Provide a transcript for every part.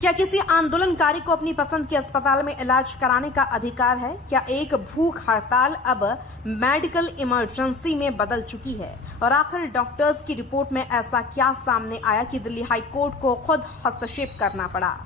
क्या किसी आंदोलनकारी को अपनी पसंद के अस्पताल में इलाज कराने का अधिकार है? क्या एक भूख हड़ताल अब मेडिकल इमरजेंसी में बदल चुकी है? और आखिर डॉक्टर्स की रिपोर्ट में ऐसा क्या सामने आया कि दिल्ली हाई कोर्ट को खुद हस्तक्षेप करना पड़ा?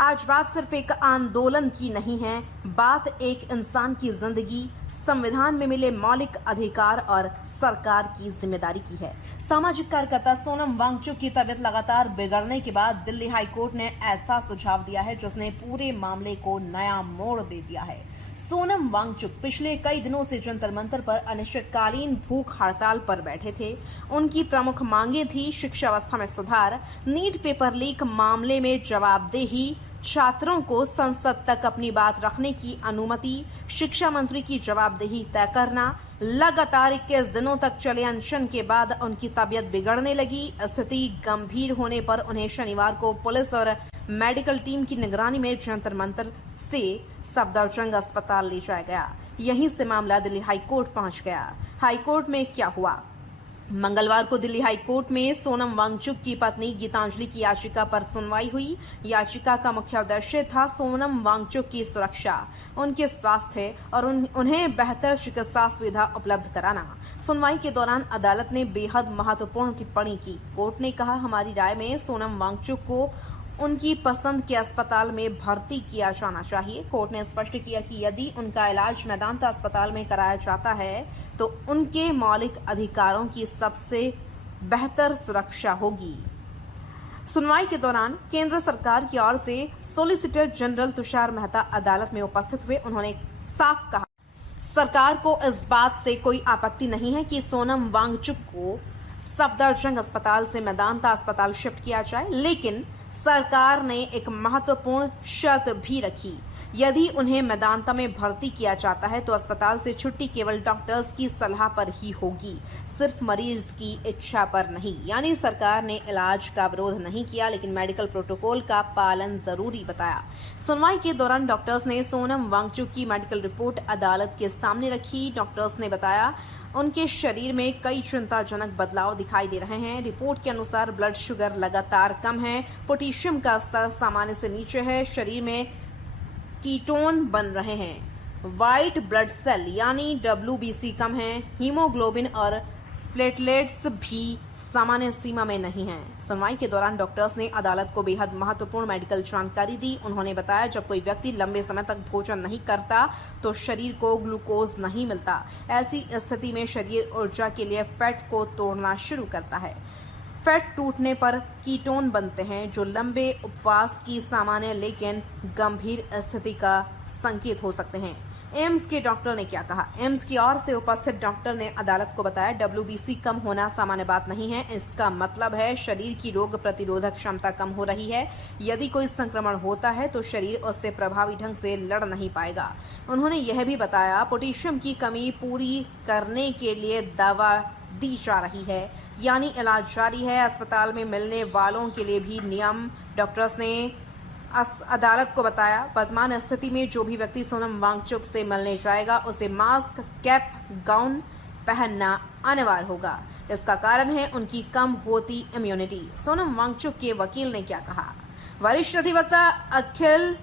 आज बात सिर्फ एक आंदोलन की नहीं है, बात एक इंसान की जिंदगी, संविधान में मिले मौलिक अधिकार और सरकार की जिम्मेदारी की है। सामाजिक कार्यकर्ता सोनम वांगचुक की तबीयत लगातार बिगड़ने के बाद दिल्ली हाई कोर्ट ने ऐसा सुझाव दिया है जिसने पूरे मामले को नया मोड़ दे दिया है। सोनम वांगचुक पिछले कई दिनों से जंतर मंतर पर अनिश्चितकालीन भूख हड़ताल पर बैठे थे। उनकी प्रमुख मांगे थी शिक्षा व्यवस्था में सुधार, नीट पेपर लीक मामले में जवाबदेही, छात्रों को संसद तक अपनी बात रखने की अनुमति, शिक्षा मंत्री की जवाबदेही तय करना। लगातार 21 दिनों तक चले अनशन के बाद उनकी तबीयत बिगड़ने लगी। स्थिति गंभीर होने पर उन्हें शनिवार को पुलिस और मेडिकल टीम की निगरानी में जंतर मंतर से सफदरजंग अस्पताल ले जाया गया। यहीं से मामला दिल्ली हाई कोर्ट पहुंच गया। हाई कोर्ट में क्या हुआ? मंगलवार को दिल्ली हाई कोर्ट में सोनम वांगचुक की पत्नी गीतांजलि की याचिका पर सुनवाई हुई। याचिका का मुख्य उद्देश्य था सोनम वांगचुक की सुरक्षा, उनके स्वास्थ्य और उन्हें बेहतर चिकित्सा सुविधा उपलब्ध कराना। सुनवाई के दौरान अदालत ने बेहद महत्वपूर्ण टिप्पणी की। कोर्ट ने कहा, हमारी राय में सोनम वांगचुक को उनकी पसंद के अस्पताल में भर्ती किया जाना चाहिए। कोर्ट ने स्पष्ट किया कि यदि उनका इलाज मेदांता अस्पताल में कराया जाता है तो उनके मौलिक अधिकारों की सबसे बेहतर सुरक्षा होगी। सुनवाई के दौरान केंद्र सरकार की ओर से सॉलिसिटर जनरल तुषार मेहता अदालत में उपस्थित हुए। उन्होंने साफ कहा, सरकार को इस बात से कोई आपत्ति नहीं है कि सोनम वांगचुक को सफदरजंग अस्पताल से मेदांता अस्पताल शिफ्ट किया जाए, लेकिन सरकार ने एक महत्वपूर्ण शर्त भी रखी। यदि उन्हें मेदांता में भर्ती किया जाता है तो अस्पताल से छुट्टी केवल डॉक्टर्स की सलाह पर ही होगी, सिर्फ मरीज की इच्छा पर नहीं। यानी सरकार ने इलाज का विरोध नहीं किया, लेकिन मेडिकल प्रोटोकॉल का पालन जरूरी बताया। सुनवाई के दौरान डॉक्टर्स ने सोनम वांगचुक की मेडिकल रिपोर्ट अदालत के सामने रखी। डॉक्टर्स ने बताया, उनके शरीर में कई चिंताजनक बदलाव दिखाई दे रहे हैं। रिपोर्ट के अनुसार ब्लड शुगर लगातार कम है, पोटेशियम का स्तर सामान्य से नीचे है, शरीर में कीटोन बन रहे हैं, व्हाइट ब्लड सेल यानी WBC कम है, हीमोग्लोबिन और प्लेटलेट्स भी सामान्य सीमा में नहीं हैं। सुनवाई के दौरान डॉक्टर्स ने अदालत को बेहद महत्वपूर्ण मेडिकल जानकारी दी। उन्होंने बताया, जब कोई व्यक्ति लंबे समय तक भोजन नहीं करता तो शरीर को ग्लूकोज नहीं मिलता। ऐसी स्थिति में शरीर ऊर्जा के लिए फैट को तोड़ना शुरू करता है। फैट टूटने पर कीटोन बनते हैं, जो लंबे उपवास की सामान्य लेकिन गंभीर स्थिति का संकेत हो सकते हैं। एम्स के डॉक्टर ने क्या कहा? एम्स की ओर से उपस्थित डॉक्टर ने अदालत को बताया, WBC कम होना सामान्य बात नहीं है। इसका मतलब है शरीर की रोग प्रतिरोधक क्षमता कम हो रही है। यदि कोई संक्रमण होता है तो शरीर उससे प्रभावी ढंग से लड़ नहीं पाएगा। उन्होंने यह भी बताया, पोटेशियम की कमी पूरी करने के लिए दवा दी जा रही है, यानी इलाज जारी है। अस्पताल में मिलने वालों के लिए भी नियम। डॉक्टर्स ने अदालत को बताया, वर्तमान स्थिति में जो भी व्यक्ति सोनम वांगचुक से मिलने जाएगा उसे मास्क, कैप, गाउन पहनना अनिवार्य होगा। इसका कारण है उनकी कम होती इम्यूनिटी। सोनम वांगचुक के वकील ने क्या कहा? वरिष्ठ अधिवक्ता अखिल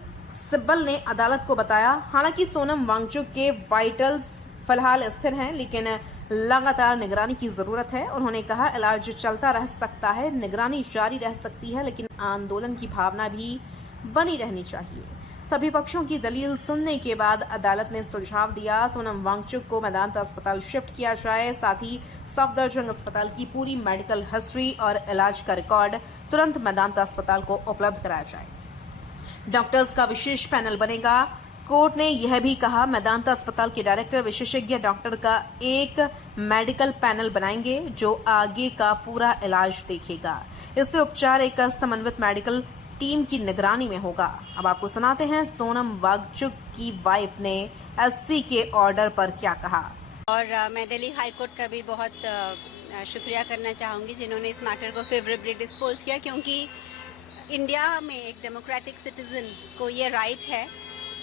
सिब्बल ने अदालत को बताया, हालांकि सोनम वांगचुक के वाइटल्स फिलहाल स्थिर हैं, लेकिन लगातार निगरानी की जरूरत है। उन्होंने कहा, इलाज चलता रह सकता है, निगरानी जारी रह सकती है, लेकिन आंदोलन की भावना भी बनी रहनी चाहिए। सभी पक्षों की दलील सुनने के बाद अदालत ने सुझाव दिया, सोनम वांगचुक को मेदांता अस्पताल शिफ्ट किया जाए, साथ ही सफदरजंग अस्पताल की पूरी मेडिकल हिस्ट्री और इलाज का रिकॉर्ड तुरंत मेदांता अस्पताल को उपलब्ध कराया जाए। डॉक्टर्स का विशेष पैनल बनेगा। कोर्ट ने यह भी कहा, मेदांता अस्पताल के डायरेक्टर विशेषज्ञ डॉक्टर का एक मेडिकल पैनल बनाएंगे जो आगे का पूरा इलाज देखेगा। इससे उपचार एक समन्वित मेडिकल टीम की निगरानी में होगा। अब आपको सुनाते हैं सोनम वांगचुक की वाइफ ने SC के ऑर्डर पर क्या कहा। और मैं दिल्ली हाई कोर्ट का भी बहुत शुक्रिया करना चाहूँगी जिन्होंने इस मैटर को फेवरेबली डिस्पोज किया, क्योंकि इंडिया में एक डेमोक्रेटिक सिटीजन को ये राइट है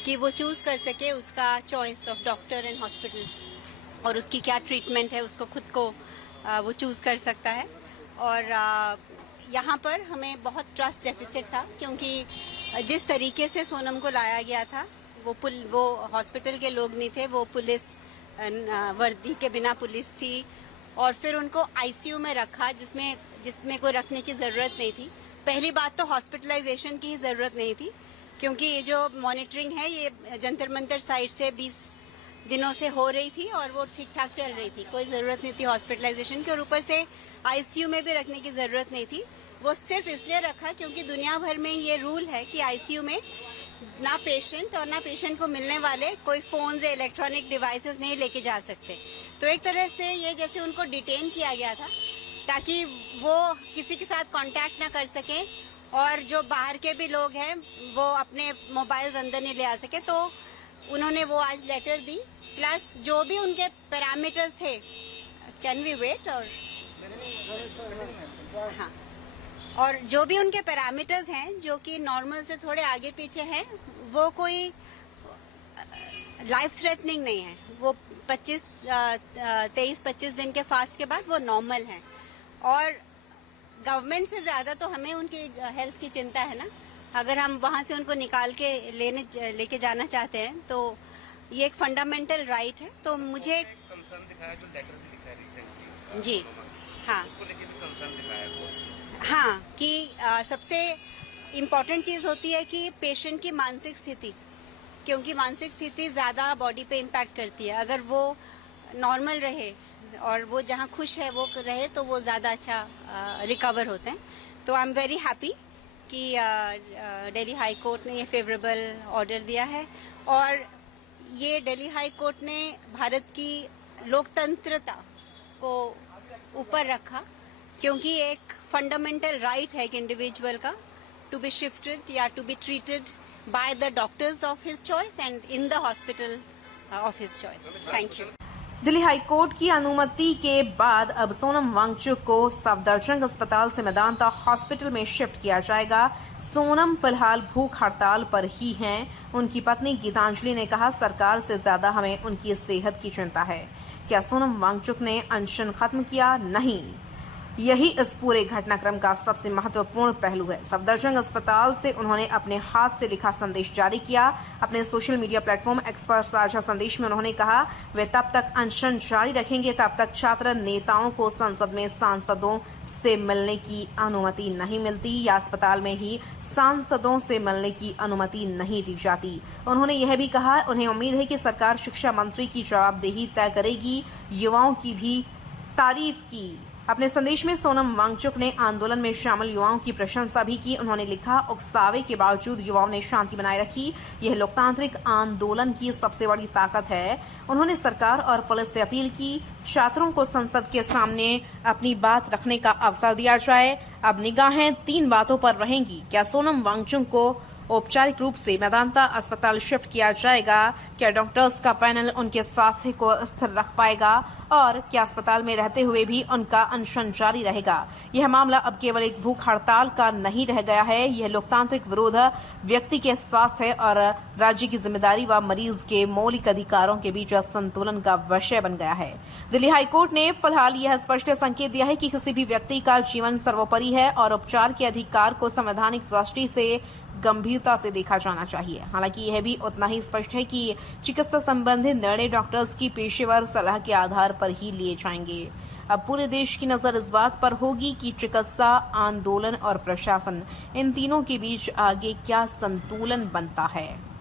कि वो चूज़ कर सके उसका choice of doctor and hospital, और उसकी क्या ट्रीटमेंट है उसको खुद को वो चूज़ कर सकता है। और यहाँ पर हमें बहुत ट्रस्ट डेफिसिट था, क्योंकि जिस तरीके से सोनम को लाया गया था, वो हॉस्पिटल के लोग नहीं थे, वो पुलिस वर्दी के बिना पुलिस थी, और फिर उनको आईसीयू में रखा जिसमें कोई रखने की ज़रूरत नहीं थी। पहली बात तो हॉस्पिटलाइजेशन की ही ज़रूरत नहीं थी, क्योंकि ये जो मॉनिटरिंग है ये जंतर मंतर साइड से 20 दिनों से हो रही थी और वो ठीक ठाक चल रही थी, कोई ज़रूरत नहीं थी हॉस्पिटलाइजेशन की, और ऊपर से आईसीयू में भी रखने की ज़रूरत नहीं थी। वो सिर्फ इसलिए रखा क्योंकि दुनिया भर में ये रूल है कि आईसीयू में ना पेशेंट और ना पेशेंट को मिलने वाले कोई फोन्स या इलेक्ट्रॉनिक डिवाइसेस नहीं लेके जा सकते। तो एक तरह से ये जैसे उनको डिटेन किया गया था ताकि वो किसी के साथ कांटेक्ट ना कर सकें, और जो बाहर के भी लोग हैं वो अपने मोबाइल्स अंदर नहीं ले आ सके। तो उन्होंने वो आज लेटर दी, प्लस जो भी उनके पैरामीटर्स थे, कैन वी वेट, और हाँ, और जो भी उनके पैरामीटर्स हैं जो कि नॉर्मल से थोड़े आगे पीछे हैं, वो कोई लाइफ थ्रेटनिंग नहीं है। वो 23-25 दिन के फास्ट के बाद वो नॉर्मल हैं। और गवर्नमेंट से ज़्यादा तो हमें उनकी हेल्थ की चिंता है ना। अगर हम वहाँ से उनको निकाल के लेके जाना चाहते हैं तो ये एक फंडामेंटल राइट है। तो मुझे कंसर्न दिखाया, जो लेटर भी लिखा है रिसेंटली, जी हाँ, उसको लेके भी कंसर्न दिखाया है। हाँ, कि सबसे इम्पॉर्टेंट चीज़ होती है कि पेशेंट की मानसिक स्थिति, क्योंकि मानसिक स्थिति ज़्यादा बॉडी पे इम्पैक्ट करती है। अगर वो नॉर्मल रहे और वो जहाँ खुश है वो रहे तो वो ज़्यादा अच्छा रिकवर होते हैं। तो आई एम वेरी हैप्पी कि दिल्ली हाई कोर्ट ने ये फेवरेबल ऑर्डर दिया है, और ये दिल्ली हाई कोर्ट ने भारत की लोकतंत्रता को ऊपर रखा, क्योंकि एक फंडामेंटल राइट है एक इंडिविजुअल का टू बी शिफ्टेड या to be treated by the doctors of his choice and in the hospital of his choice. Thank you. Delhi high court की अनुमति के बाद अब सोनम वांगचुक को सफदरजंग अस्पताल से मेदांता हॉस्पिटल में शिफ्ट किया जाएगा। सोनम फिलहाल भूख हड़ताल पर ही हैं। उनकी पत्नी गीतांजलि ने कहा, सरकार से ज्यादा हमें उनकी सेहत की चिंता है। क्या सोनम वांगचुक ने अनशन खत्म किया? नहीं, यही इस पूरे घटनाक्रम का सबसे महत्वपूर्ण पहलू है। सफदरजंग अस्पताल से उन्होंने अपने हाथ से लिखा संदेश जारी किया। अपने सोशल मीडिया प्लेटफॉर्म एक्स पर साझा संदेश में उन्होंने कहा, वे तब तक अनशन जारी रखेंगे तब तक छात्र नेताओं को संसद में सांसदों से मिलने की अनुमति नहीं मिलती या अस्पताल में ही सांसदों से मिलने की अनुमति नहीं दी जाती। उन्होंने यह भी कहा, उन्हें उम्मीद है कि सरकार शिक्षा मंत्री की जवाबदेही तय करेगी। युवाओं की भी तारीफ की। अपने संदेश में सोनम वांगचुक ने आंदोलन में शामिल युवाओं की प्रशंसा भी की। उन्होंने लिखा, उकसावे के बावजूद युवाओं ने शांति बनाए रखी। यह लोकतांत्रिक आंदोलन की सबसे बड़ी ताकत है। उन्होंने सरकार और पुलिस से अपील की, छात्रों को संसद के सामने अपनी बात रखने का अवसर दिया जाए। अब निगाहें 3 बातों पर रहेंगी। क्या सोनम वांगचुक को औपचारिक रूप से मेदांता अस्पताल शिफ्ट किया जाएगा? क्या डॉक्टर्स का पैनल उनके स्वास्थ्य को स्थिर रख पाएगा? और क्या अस्पताल में रहते हुए भी उनका अनशन जारी रहेगा? यह मामला अब केवल एक भूख हड़ताल का नहीं रह गया है। यह लोकतांत्रिक विरोध, व्यक्ति के स्वास्थ्य और राज्य की जिम्मेदारी व मरीज के मौलिक अधिकारों के बीच संतुलन का विषय बन गया है। दिल्ली हाईकोर्ट ने फिलहाल यह स्पष्ट संकेत दिया है कि किसी भी व्यक्ति का जीवन सर्वोपरि है और उपचार के अधिकार को संवैधानिक दृष्टि से गंभीरता से देखा जाना चाहिए। हालांकि यह भी उतना ही स्पष्ट है कि चिकित्सा संबंधी निर्णय डॉक्टर्स की पेशेवर सलाह के आधार पर ही लिए जाएंगे। अब पूरे देश की नजर इस बात पर होगी कि चिकित्सा, आंदोलन और प्रशासन, इन तीनों के बीच आगे क्या संतुलन बनता है।